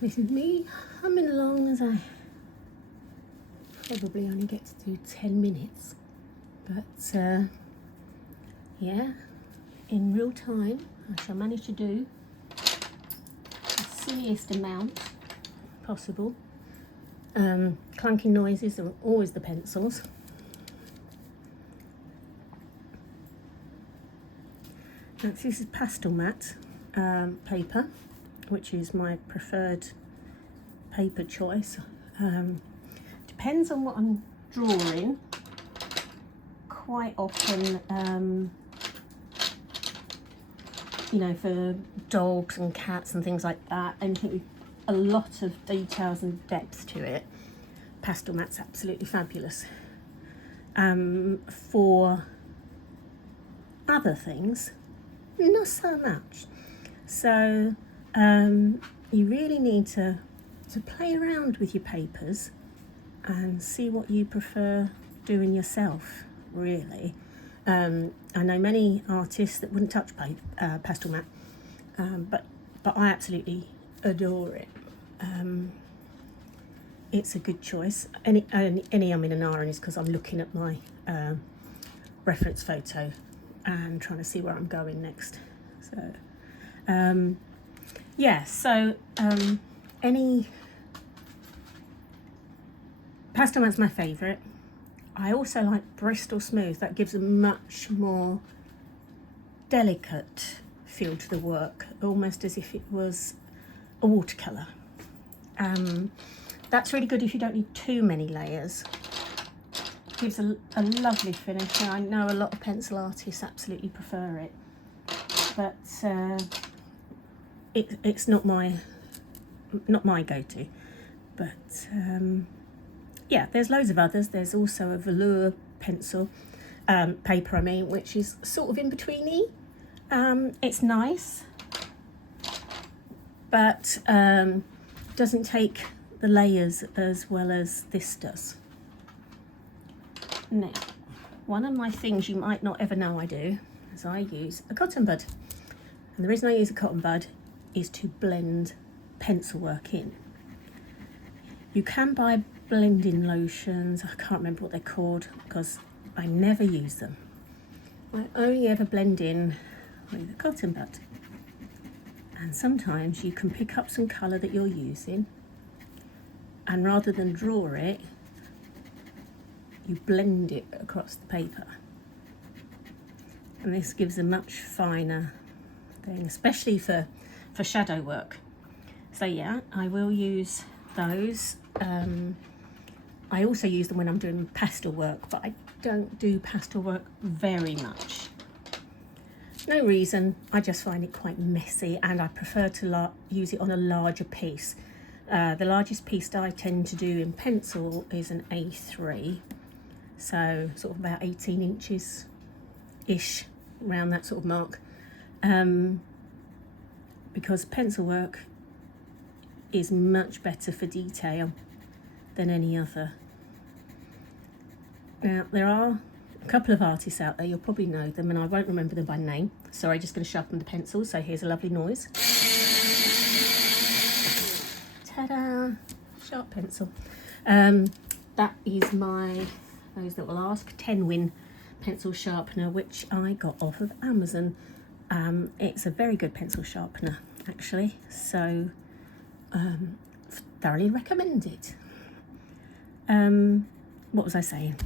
This is me humming along as I probably only get to do 10 minutes, but yeah, in real time I shall manage to do the silliest amount possible. Clunking noises are always the pencils. Now, this is pastel matte paper, which is my preferred paper choice. Depends on what I'm drawing. Quite often, you know, for dogs and cats and things like that, anything with a lot of details and depth to it, pastel matte's absolutely fabulous. For other things, not so much. So you really need to play around with your papers and see what you prefer doing yourself, really. I know many artists that wouldn't touch pastel matte, but I absolutely adore it. It's a good choice. Any I'm in an iron is because I'm looking at my reference photo and trying to see where I'm going next. So yeah, so any pastel matte's my favourite. I also like Bristol Smooth. That gives a much more delicate feel to the work, almost as if it was a watercolour. That's really good if you don't need too many layers. Gives a lovely finish. Now, I know a lot of pencil artists absolutely prefer it, but it's not my go-to. But yeah, there's loads of others. There's also a velour pencil paper, I mean, which is sort of in betweeny. It's nice, but doesn't take the layers as well as this does. Now, one of my things you might not ever know I do is I use a cotton bud. And the reason I use a cotton bud is to blend pencil work in. You can buy blending lotions, I can't remember what they're called because I never use them. I only ever blend in with a cotton bud. And sometimes you can pick up some colour that you're using, and rather than draw it, you blend it across the paper. And this gives a much finer thing, especially for shadow work. So yeah, I will use those. I also use them when I'm doing pastel work, but I don't do pastel work very much. No reason, I just find it quite messy, and I prefer to use it on a larger piece. The largest piece that I tend to do in pencil is an A3, so sort of about 18 inches ish, around that sort of mark, because pencil work is much better for detail than any other. Now, there are a couple of artists out there, you'll probably know them, and I won't remember them by name. Sorry, just going to sharpen the pencil, so here's a lovely noise. Ta-da! Sharp pencil. That is my, those that will ask, 10-win pencil sharpener, which I got off of Amazon. It's a very good pencil sharpener, actually, so thoroughly recommend it. What was I saying?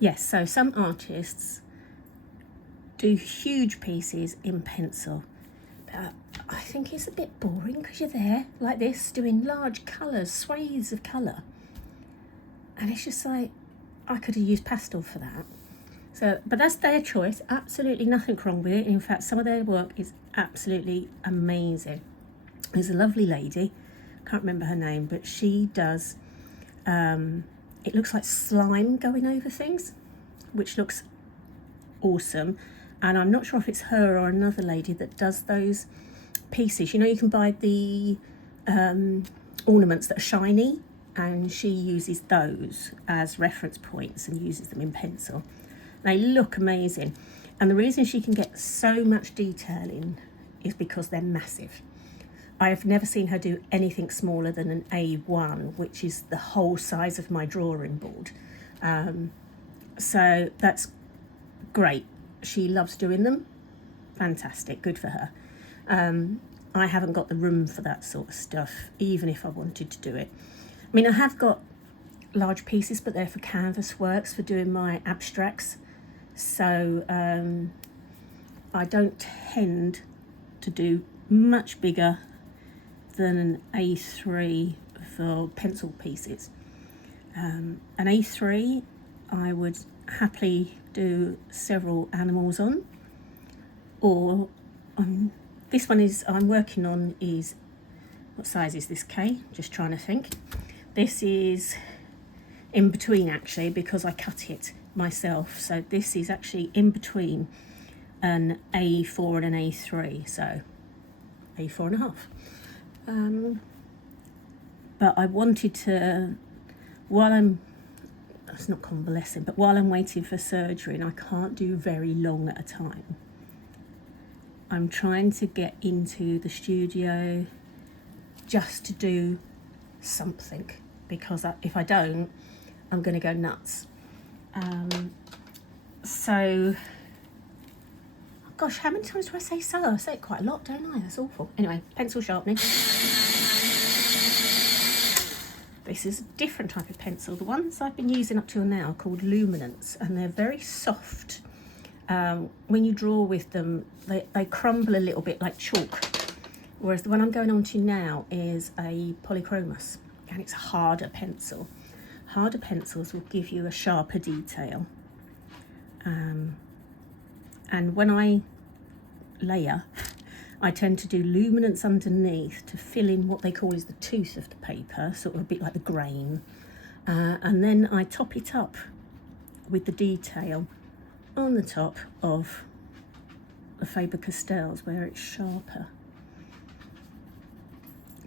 Yes, so some artists do huge pieces in pencil, but I think it's a bit boring because you're there like this doing large colours, swathes of colour, and it's just like, I could have used pastel for that. So, but that's their choice, absolutely nothing wrong with it. In fact, some of their work is absolutely amazing. There's a lovely lady, can't remember her name, but she does, it looks like slime going over things, which looks awesome. And I'm not sure if it's her or another lady that does those pieces. You know, you can buy the ornaments that are shiny, and she uses those as reference points and uses them in pencil. They look amazing, and the reason she can get so much detail in is because they're massive. I have never seen her do anything smaller than an A1, which is the whole size of my drawing board. So that's great. She loves doing them. Fantastic, good for her. I haven't got the room for that sort of stuff, even if I wanted to do it. I mean, I have got large pieces, but they're for canvas works, for doing my abstracts. So I don't tend to do much bigger than an A3 for pencil pieces. An A3 I would happily do several animals on, or this one is I'm working on is, what size is this, K? Just trying to think. This is in between actually, because I cut it myself, so this is actually in between an A4 and an A3, so A4 and a half. But I wanted to, it's not convalescing, but while I'm waiting for surgery and I can't do very long at a time, I'm trying to get into the studio just to do something, because if I don't, I'm going to go nuts. So, gosh, how many times do I say so? I say it quite a lot, don't I? That's awful. Anyway, pencil sharpening. This is a different type of pencil. The ones I've been using up till now are called Luminance, and they're very soft. When you draw with them, they crumble a little bit like chalk. Whereas the one I'm going on to now is a Polychromos, and it's a harder pencil. Harder pencils will give you a sharper detail. And when I layer, I tend to do luminance underneath to fill in what they call is the tooth of the paper, sort of a bit like the grain. And then I top it up with the detail on the top of the Faber-Castells where it's sharper.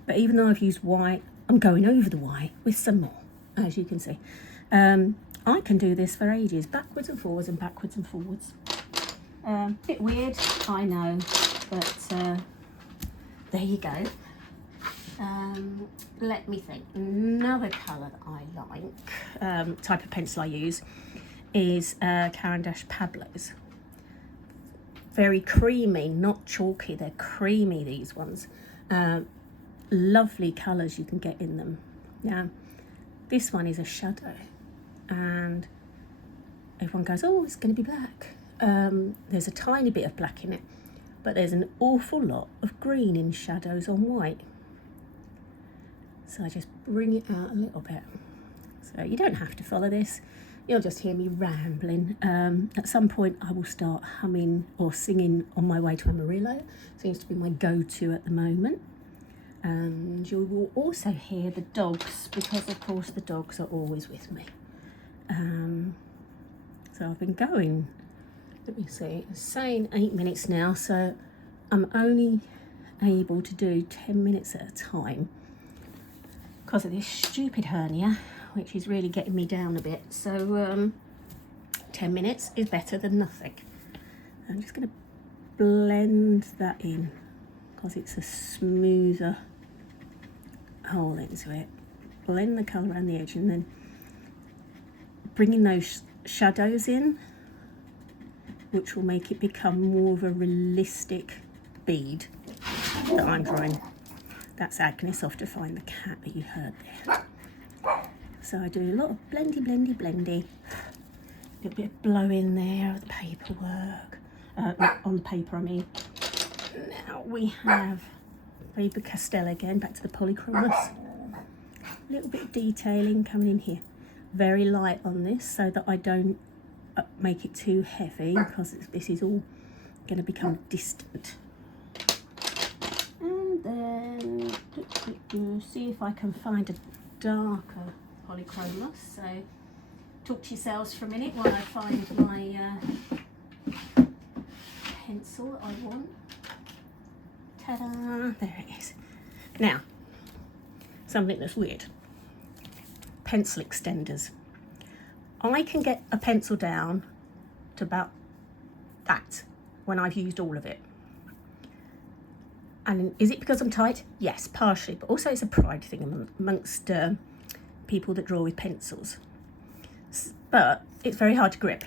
But even though I've used white, I'm going over the white with some more, as you can see. I can do this for ages, backwards and forwards and backwards and forwards. Bit weird, I know, but there you go. Let me think. Another colour that I like, type of pencil I use, is Caran d'Ache Pablos. Very creamy, not chalky, they're creamy, these ones. Lovely colours you can get in them. Now, this one is a shadow, and everyone goes, oh, it's going to be black. There's a tiny bit of black in it, but there's an awful lot of green in shadows on white. So I just bring it out a little bit. So you don't have to follow this. You'll just hear me rambling. At some point I will start humming or singing On My Way to Amarillo. Seems to be my go-to at the moment. And you will also hear the dogs, because of course the dogs are always with me. So I've been going, let me see, it's saying 8 minutes now, so I'm only able to do 10 minutes at a time because of this stupid hernia, which is really getting me down a bit. So 10 minutes is better than nothing. I'm just going to blend that in because it's a smoother hole into it. Blend the colour around the edge and then bringing those shadows in, which will make it become more of a realistic bead that I'm drawing. That's Agnes off to find the cat that you heard there. So I do a lot of blendy, blendy, blendy. A little bit of blowing there of the paperwork. On the paper, I mean. Now we have Faber-Castell again, back to the Polychromos. A little bit of detailing coming in here. Very light on this so that I don't make it too heavy, because this is all going to become distant. And then see if I can find a darker Polychromos. So talk to yourselves for a minute while I find my pencil that I want. Ta-da! There it is. Now, something that's weird. pencil extenders. I can get a pencil down to about that when I've used all of it. And is it because I'm tight? Yes, partially, but also it's a pride thing amongst people that draw with pencils. But it's very hard to grip.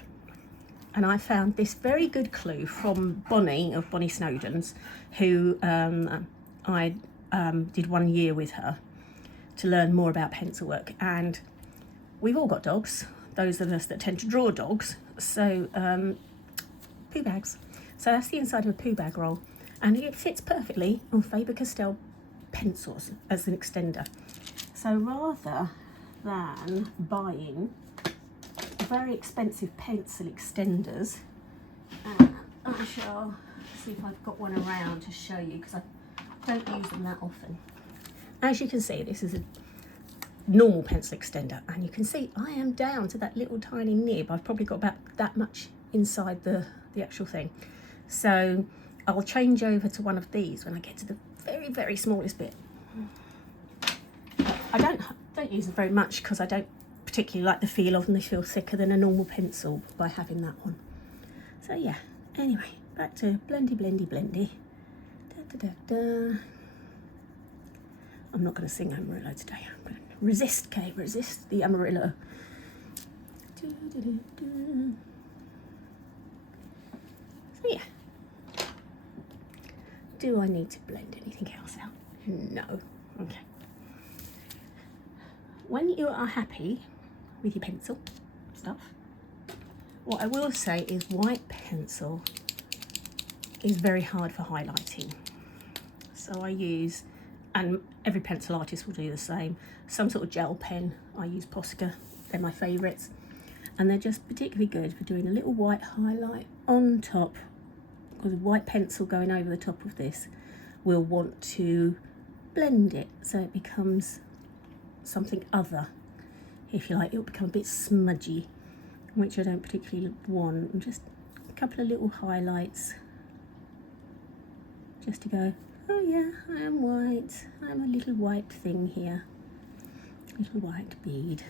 And I found this very good clue from Bonnie of Bonnie Snowdon's, who I did 1 year with her to learn more about pencil work. And we've all got dogs, those of us that tend to draw dogs. So poo bags. So that's the inside of a poo bag roll. And it fits perfectly on Faber-Castell pencils as an extender. So rather than buying very expensive pencil extenders, I shall see if I've got one around to show you, because I don't use them that often. As you can see, this is a normal pencil extender, and you can see I am down to that little tiny nib. I've probably got about that much inside the actual thing. So I'll change over to one of these when I get to the very, very smallest bit. I don't use them very much because I don't particularly like the feel of them. They feel thicker than a normal pencil by having that one. So yeah, anyway, back to blendy, blendy, blendy. Da, da, da, da. I'm not going to sing Amarillo today. I'm going to resist, Kay, resist the Amarillo. Do, do, do, do. So yeah. Do I need to blend anything else out? No. Okay. When you are happy with your pencil stuff, what I will say is white pencil is very hard for highlighting. So I use, and every pencil artist will do the same, some sort of gel pen. I use Posca, they're my favourites. And they're just particularly good for doing a little white highlight on top, because a white pencil going over the top of this will want to blend it so it becomes something other, if you like. It'll become a bit smudgy, which I don't particularly want. And just a couple of little highlights just to go, oh yeah, I am white, I'm a little white thing here, little white bead.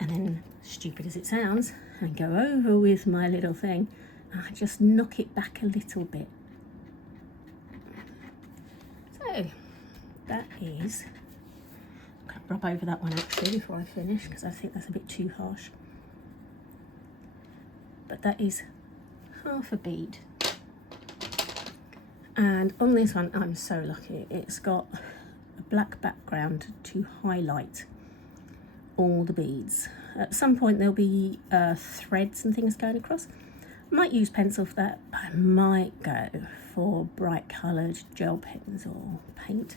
And then, stupid as it sounds, I go over with my little thing and I just knock it back a little bit. So that is, I'm going to rub over that one actually before I finish, because I think that's a bit too harsh. But that is half a bead. And on this one, I'm so lucky, it's got a black background to highlight all the beads. At some point there'll be threads and things going across. I might use pencil for that, but I might go for bright coloured gel pens or paint,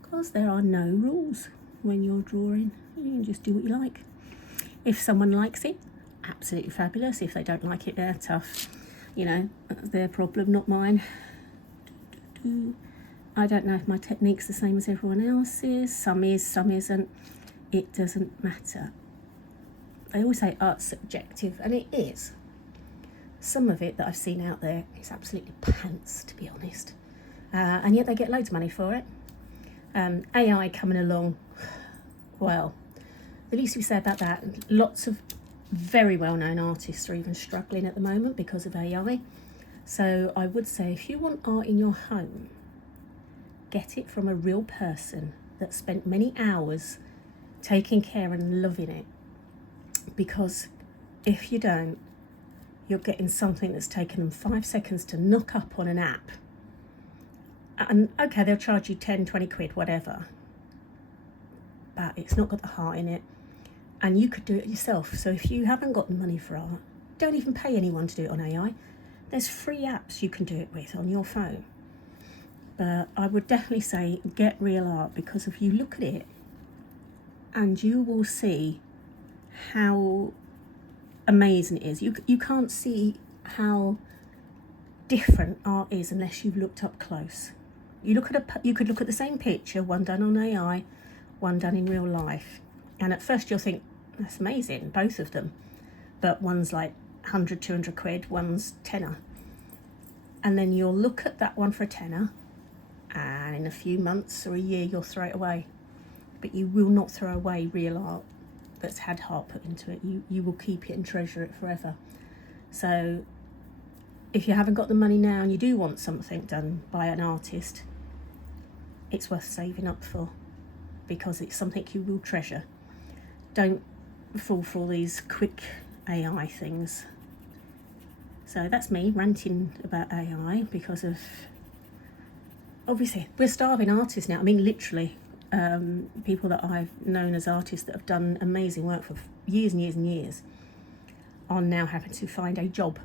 because there are no rules when you're drawing. You can just do what you like. If someone likes it, absolutely fabulous. If they don't like it, they're tough. You know, that's their problem, not mine. I don't know if my technique's the same as everyone else's. Some is, some isn't. It doesn't matter. They always say art's subjective, and it is. Some of it that I've seen out there is absolutely pants, to be honest. And yet they get loads of money for it. AI coming along, well, the least we say about that, lots of very well-known artists are even struggling at the moment because of AI. So I would say, if you want art in your home, get it from a real person that spent many hours taking care and loving it. Because if you don't, you're getting something that's taken them 5 seconds to knock up on an app. And okay, they'll charge you 10, 20 quid, whatever. But it's not got the heart in it. And you could do it yourself. So if you haven't got the money for art, don't even pay anyone to do it on AI. There's free apps you can do it with on your phone. But I would definitely say get real art, because if you look at it, and you will see how amazing it is. You can't see how different art is unless you've looked up close. You could look at the same picture, one done on AI, one done in real life, and at first you'll think, that's amazing, both of them. But one's like 100, 200 quid, one's tenner. And then you'll look at that one for a tenner, and in a few months or a year you'll throw it away. but you will not throw away real art that's had heart put into it. You will keep it and treasure it forever. So if you haven't got the money now and you do want something done by an artist, it's worth saving up for, because it's something you will treasure. Don't fall for all these quick AI things. So that's me ranting about AI, because of, obviously, we're starving artists now. I mean, literally, people that I've known as artists that have done amazing work for years and years and years are now having to find a job.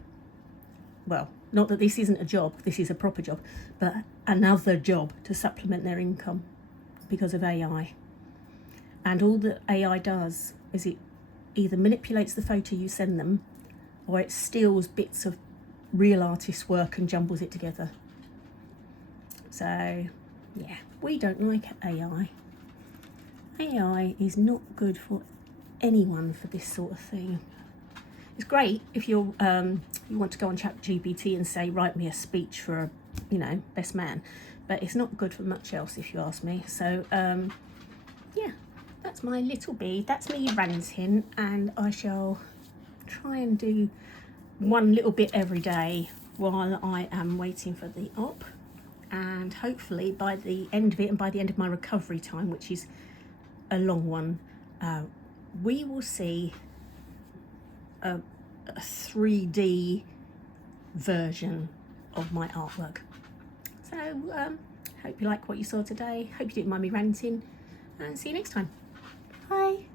Well, not that this isn't a job, this is a proper job, but another job to supplement their income because of AI. And all that AI does is it either manipulates the photo you send them, or it steals bits of real artist's work and jumbles it together. So, yeah, we don't like AI. AI is not good for anyone for this sort of thing. It's great if you're you want to go on ChatGPT and say, write me a speech for a, you know, best man, but it's not good for much else, if you ask me. So yeah, that's my little bee. That's me ranting, and I shall try and do one little bit every day while I am waiting for the op, and hopefully by the end of it, and by the end of my recovery time, which is a long one, we will see a 3D version of my artwork. So hope you like what you saw today. Hope you didn't mind me ranting, and see you next time. Bye.